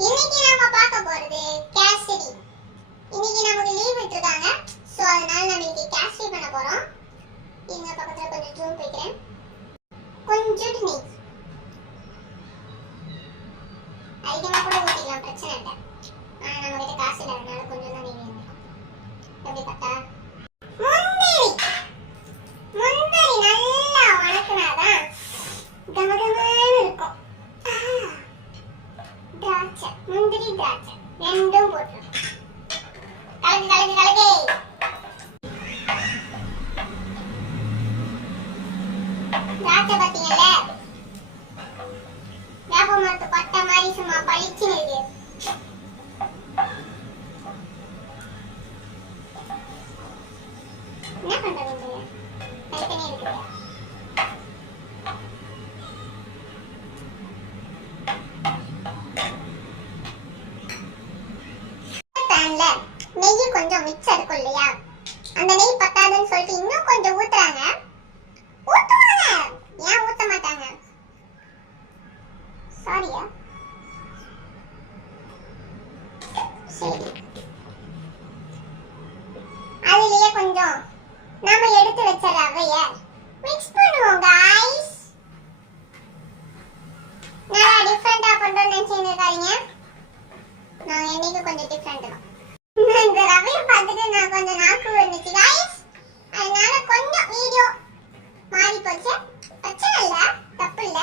இன்னைக்கு நாம பார்க்க போறது கேசரி. இன்னைக்கு நமக்கு லீவ் விட்டுருக்காங்க. சோ அதனால நம்ம இன்னைக்கு கேசரி பண்ண போறோம். இந்த பக்கத்துல கொஞ்சம் ஜூம் வைக்கிறேன். கொஞ்சம் நெய் அதிகமா கூட ஊத்திக்கலாம், பிரச்சனை இல்லை. ஆனா நம்ம கிட்ட காசு இல்லை, அதனால கொஞ்சம் தான் நெய் வேணும். எப்படி பார்த்தா முந்திரி நல்லா வணக்கினாதான் கமகமான இருக்கும். திராட்சை, முந்திரி திராட்சை ரெண்டும் போட்டுரும். கலக்கு கலக்கு கலக்கு. திராட்சை பார்த்தீங்கல்ல, வேப்ப மரத்து கொட்டை மாதிரி சும்மா பளிச்சுன்னு இருக்கு. என்ன பண்றது? தனித்தனி இருக்குது. நெய் கொஞ்சம் மிச்சம் இருக்கும் இல்லையா, அந்த நெய் பத்தாதுன்னு சொல்லிட்டு இன்னும் கொஞ்சம் ஊத்துறாங்க. ஊத்துவாங்க, ஏன் ஊத்த மாட்டாங்க? சாரியா? சரி, அதுலயே கொஞ்சம் நாம எடுத்து வச்ச ரவைய மிக்ஸ் பண்ணுவோம் गाइस. நல்லா டிஃபரெண்டா பண்றோம்னு நினைச்சிருக்காதீங்க, நான் என்னைக்கு கொஞ்சம் டிஃபரெண்ட் தான். இந்த ரவையை பார்த்துட்டு நான் கொஞ்சம் நாக்கு வந்துச்சு गाइस, அதனால கொஞ்சம் வீடியோ மாறி போச்சு. பிரச்சனை இல்ல, தப்பு இல்ல.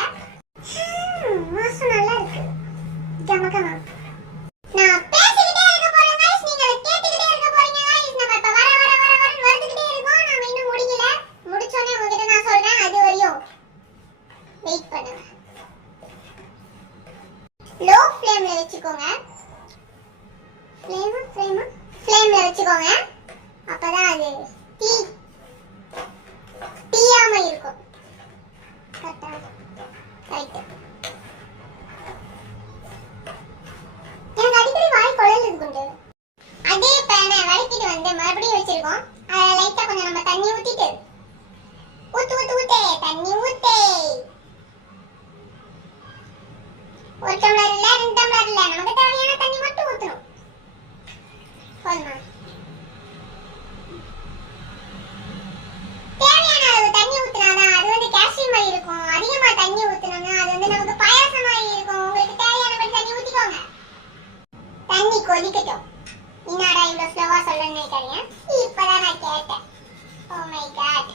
வாசம் நல்லா இருக்கு, கமகமா. நான் பேசிக்கிட்டே இருக்க போறேன் गाइस, நீங்க கேட்டுக்கிட்டே இருக்க போறீங்க गाइस. நம்ம இப்ப வர வந்துகிட்டே இருக்கோம். நாம இன்னும் முடியல. முடிச்சோனே உங்ககிட்ட நான் சொல்றேன், அது வரையும் வெயிட் பண்ணுங்க. லோ ஃப்ளேம்ல வெச்சுக்கோங்க. ஃப்ளேம்ல வெச்சுக்கோங்க, அப்பதான் அது தீயாம இருக்கும். கரெக்ட்டா? ரைட். எனக்கு அடிக்கடி வாய் குழலுது குண்டு. அதே பேனை வதக்கிட்டு வந்து மறுபடியும் வச்சிருக்கோம். அதை லைட்டா கொஞ்சம் நம்ம தண்ணி ஊத்திட்டு ஊத்தே தண்ணி ஊத்தே. ஒரு டம்ளர் இல்ல, 2 டம்ளர் இல்ல, நமக்கு தேவையான தண்ணி மட்டும் ஊத்தணும். போதுமா? தேவையான அளவு தண்ணி ஊத்தினாதான் அது வந்து கேசரி மாதிரி இருக்கும். அதிகமா தண்ணி ஊத்தினோம்னா அது வந்து நமக்கு பாயாசம் மாதிரி இருக்கும். உங்களுக்கு தேவையானபடி தண்ணி ஊத்திக்கோங்க. தண்ணி கொதிக்கட்டும். என்னடா இவ்வளவு ஸ்லோவா சொல்றேன்னு நினைக்காதீங்க, இப்பதான் நான் கேட்டேன். ஓ மை காட்,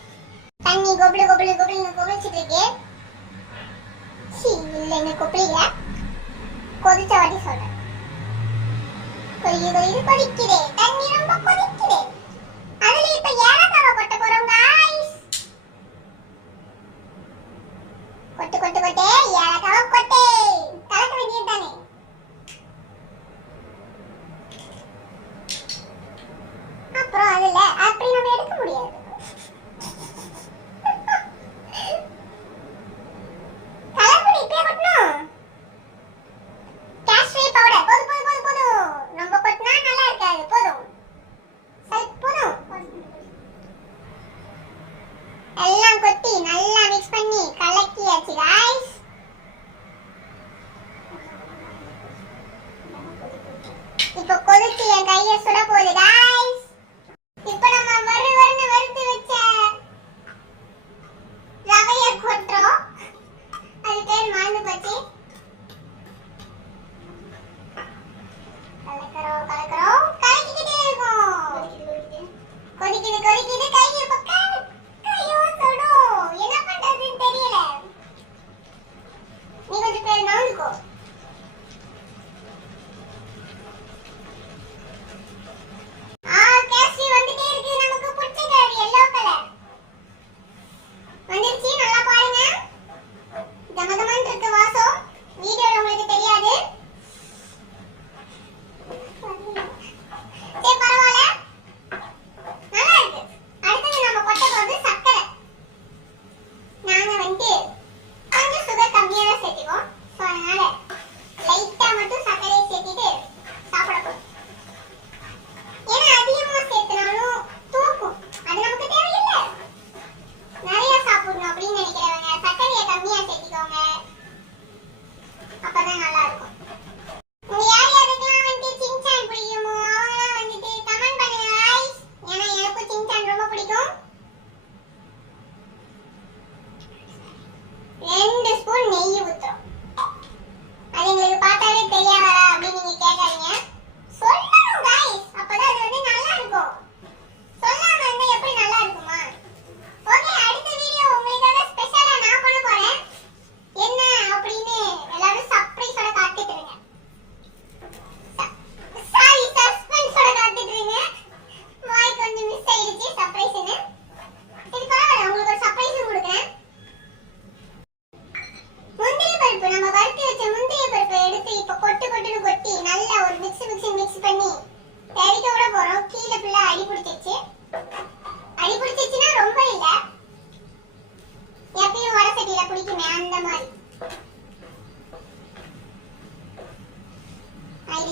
தண்ணி கொபுளு கொபுளு கொபுளுன்னு கொதிச்சிட்டு இருக்கு. இல்லைன்னு கொப்பளில கொதிச்ச வாட்டி சொல்றேன். கொதிக்குது, தண்ணி ரொம்ப கொதிக்குது. அதுல இப்ப ஏலக்காவை கொட்ட போறோம் गाइस. கொட்டு ஏலக்காவை கொட்டு. கலக்க வேண்டியது தானே. அப்புறம் அதுல அப்படி நம்ம எடுக்க முடியாது. கலர்பொடி இப்பயே கொட்டணும். கேசரி பவுடர் போதும். ரொம்ப கொட்டினா நல்லா இருக்காது. போதும். எல்லாம் கொட்டி நல்லா மிக்ஸ் பண்ணி கலக்கியாச்சு गाइस. இப்போ கொதிச்சு என் கையை சுட போகுது गाइस. இப்போ நம்ம வறுத்து வச்ச ரவையை கொட்டுறோம். அது பேர் மறந்து போச்சு. கலக்கிறோம் கலக்கிக்கிட்டே இருக்கோம். கொதிக்குது கையை பக்கம் கையோ சுடும். என்ன பண்றதுன்னு தெரியல. நீ கொஞ்சம் பேர் நவுந்துக்கோ.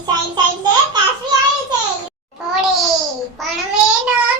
ஆயிடுச்சு ஆயிடுச்சு ஆயிடுச்சு காசு ஆயிடுச்சு போடே பணம் வேணும்